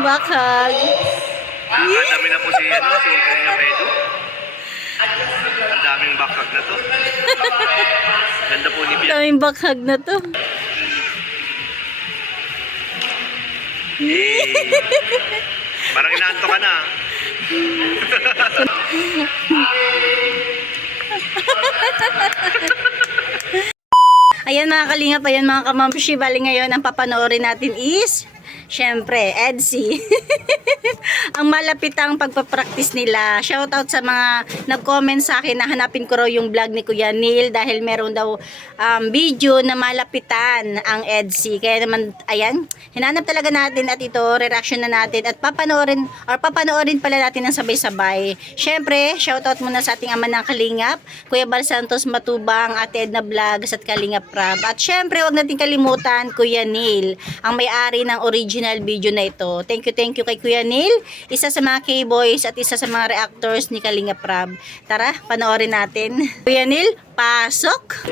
Bakhag. Madami na po si, ano, si Kalinga Pedro. Ang daming backpack na to. Ganda po ni Bian. Daming bakhag na to. Parang inaanto ka na. Ayan mga kalingap, ayan mga kamamshi, bali ngayon ang papanoorin natin is, syempre, EDSI. ang malapitang pagpapractice nila. Shoutout sa mga nag-comment sa akin na hanapin ko raw yung vlog ni Kuya Neil dahil meron daw um, video na malapitan ang EDSI. Kaya naman, ayan, hinanap talaga natin at ito, reaction na natin at papanoorin, or papanoorin pala natin ng sabay-sabay. Syempre, shoutout muna sa ating ama ng Kalingap, Kuya Bal Santos Matubang, Ate Edna Vlogs at Kalingap Prab. At syempre, wag natin kalimutan, Kuya Neil, ang may-ari ng original video na ito. Thank you, thank you kay Kuya Neil, isa sa mga K-boys at isa sa mga reactors ni Kalingap Prab. Tara, panoorin natin. Kuya Neil, pasok!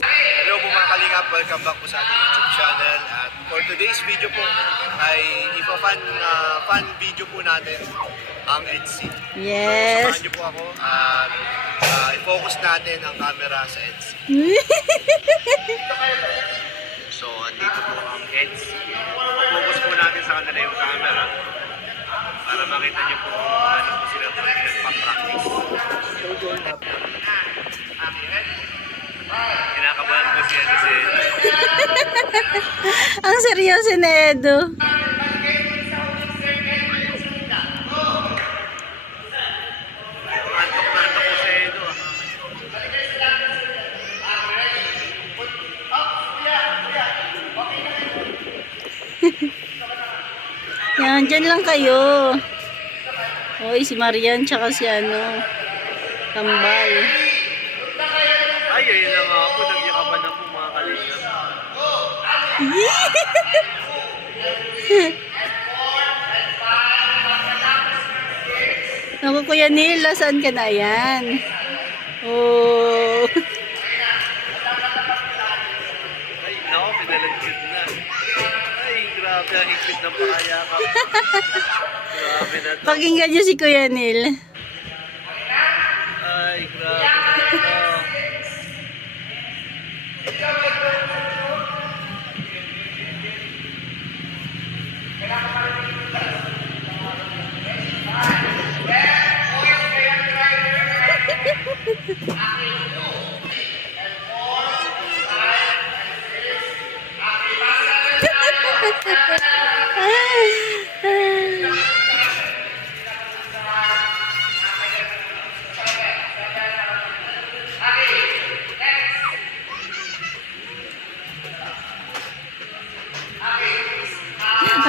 Hello po mga kalingap, welcome back po sa ating YouTube channel. At for today's video po ay ipa-fan ah, fan video po natin ang EDC. Yes! Samahan niyo po ako at ah, i-focus natin ang camera sa EDC. So, andito po ang EDC. Focus po natin sa kanila yung camera para makita niyo po kung ano po sila po nagpa-practice. Kinakabahan po si ano si Ang seryoso na Edo. Yan, dyan lang kayo. Hoy, si Marian tsaka si ano, Kambal. Ay, ayun na nga po. Nagyakapan na po mga kalingap. Naku, Kuya Neil, saan ka na yan? Oh. Ay, grabe. Ang higpit ng pakayakap. grabe na to. Pakinggan niyo si Kuya Neil. Ay, grabe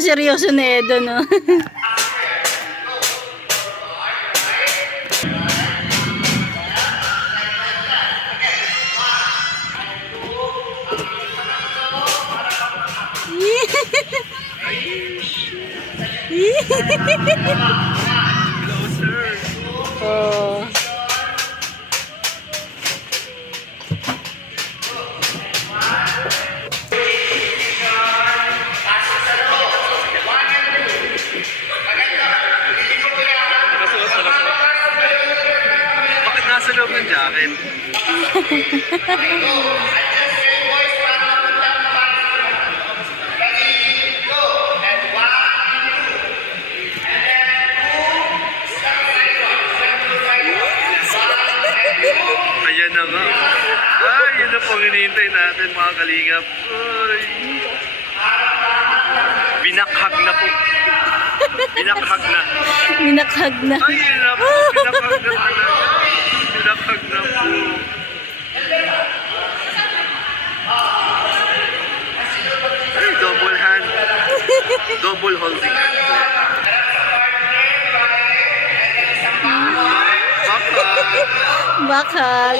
na to. Ang seryoso na Edo, no? Oh. Ayan na nga. Ay, yun na po ang hinihintay natin mga kalingap. Ay. Binakhag na po. Binakhag na. Minakhag na. Ay, yun na po. Binakhag na. Binakhag na po. Double holding hand. Bakhag.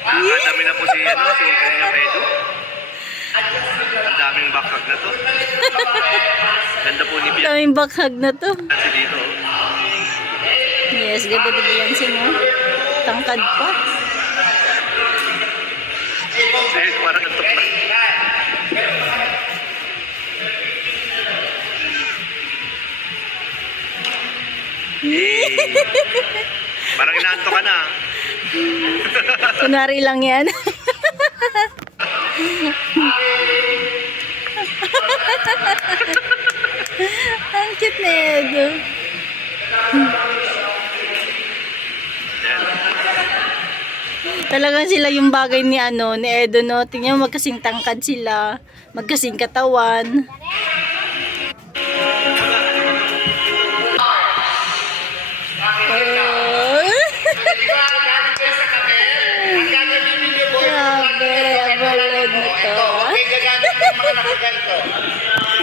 Ang dami na po si, ano, si Kalinga Pedro. Ang daming backpack na to. Ganda po ni Bian. Daming bakhag na to. Kasi dito. oh. Yes, ganda ni Beyonce, no? Tangkad pa. Parang Parang inaantok ka na. Kunwari lang yan. Ang cute na Edo. Talagang sila yung bagay ni ano, ni Edo no. Tingnan magkasing tangkad sila, magkasing katawan. Uy,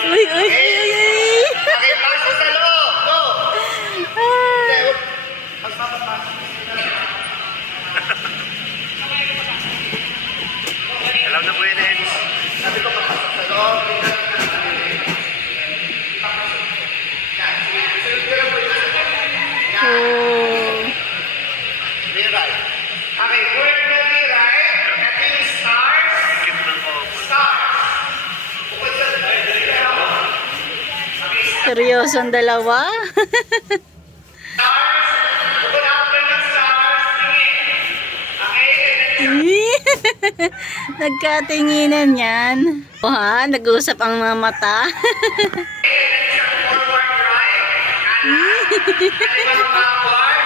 uy, uy, uy, uy. Seryoso ang dalawa. Nagkatinginan yan. O ha, nag-uusap ang mga mata.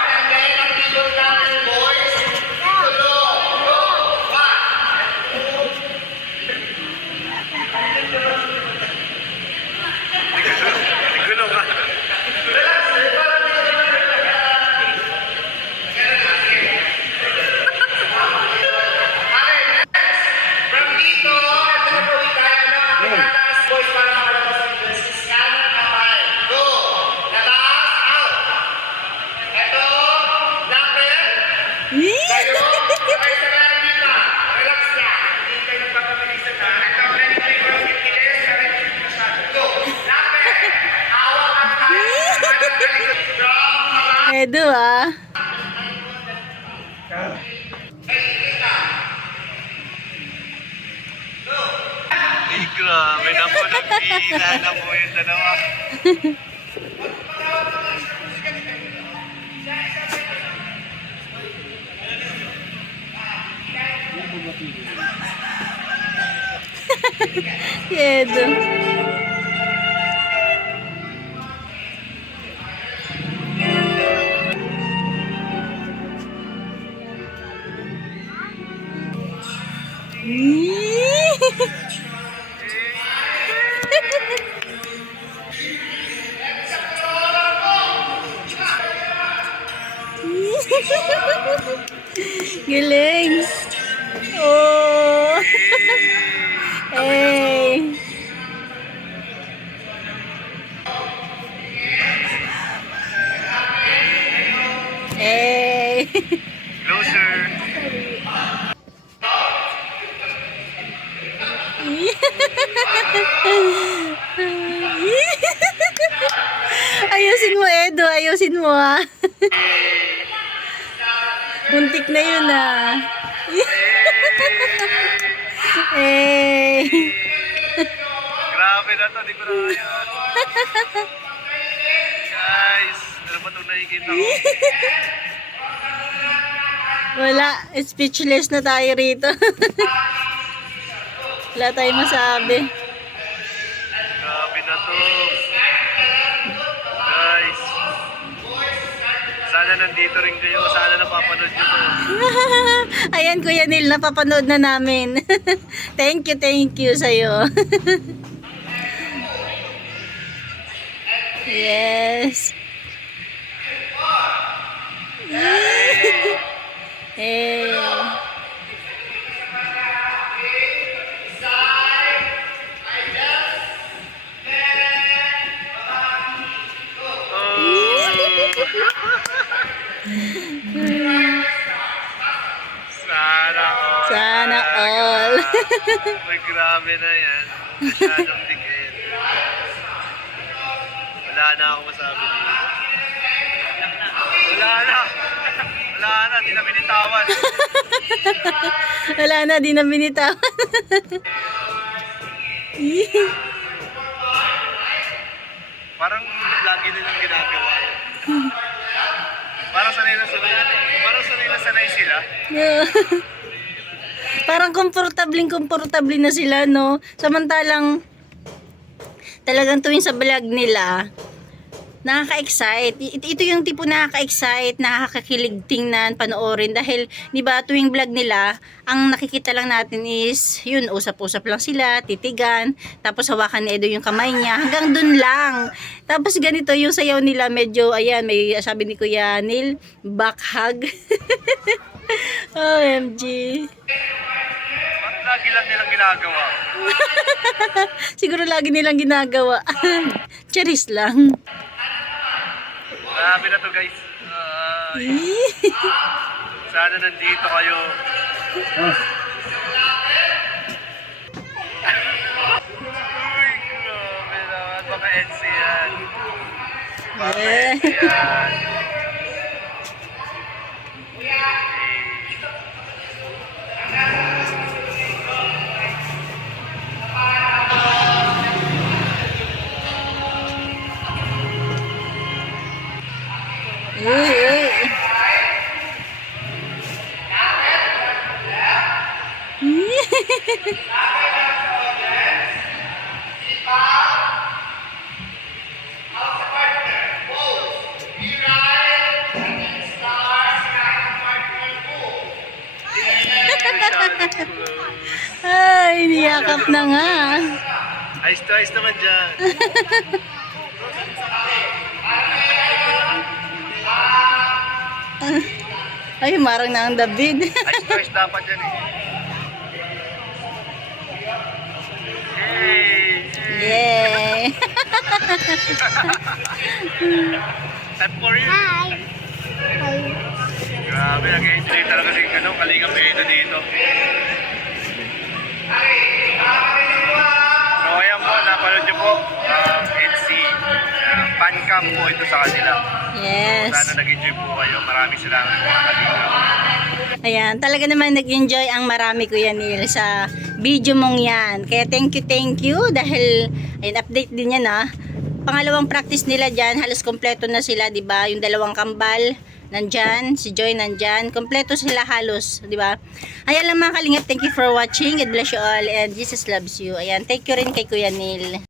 Edo ah. Ay, grabe na po. Nagpila na po yung dalawa. Si Galing. Oh. Hey. Hey. Closer. Ayusin mo, Edo. Ayusin mo, ha. Muntik na yun, ah. hey. Grabe na to. Di ko na. Guys, ano ba itong nakikita ko? Wala. Speechless na tayo rito. Wala tayong masabi. Grabe na to. Guys. Sana nandito rin kayo. Sana napapanood nyo to. Ayan, Kuya Neil, napapanood na namin. thank you, thank you sa'yo. yes. hey. Sana all. Sana all. May grabe na yan. Masyadong dikit. Wala na ako masabi dito. Wala na. Wala na. Di na binitawan. Wala na, di na binitawan. Parang lagi nilang ginagawa. Parang sanay na sanay. Parang sanay na sanay sila. Parang komportabling komportable na sila, no? Samantalang, talagang tuwing sa vlog nila, nakaka-excite. Ito yung tipo nakaka-excite, nakakakilig tingnan, panoorin. Dahil, di ba, tuwing vlog nila, ang nakikita lang natin is, yun, usap-usap lang sila, titigan, tapos hawakan ni Edo yung kamay niya, hanggang dun lang. Tapos ganito, yung sayaw nila, medyo, ayan, may sabi ni Kuya Neil, back hug. OMG. Parang lagi lang nilang ginagawa. Siguro lagi nilang ginagawa. Charis lang. Grabe na to guys. Ay, sana nandito kayo. Uy, grabe naman. Baka EDC yan. Baka. EDC yan. Ay, niyakap na nga. Ayos to, ayos naman dyan. Ay, marang na ang David. Ayos to, ayos dapat yan eh. Yay! Time for you. Grabe, nag-enjoy talaga si ano, Kalingap Edo dito. Ayan po, napanood niyo po, um, NC, uh, fan cam po ito sa kanila. Yes. Sana nag-enjoy po kayo. Maraming salamat mga Kalingap. Ayan, talaga naman nag-enjoy ang marami Kuya Neil sa video mong yan. Kaya thank you, thank you dahil ayun, update din yan ha. Pangalawang practice nila dyan, halos kompleto na sila, di ba? Yung dalawang kambal, nandyan, si Joy nandyan, kompleto sila halos, di ba? Ayan lang mga kalingap, thank you for watching, God bless you all, and Jesus loves you. Ayan, thank you rin kay Kuya Neil.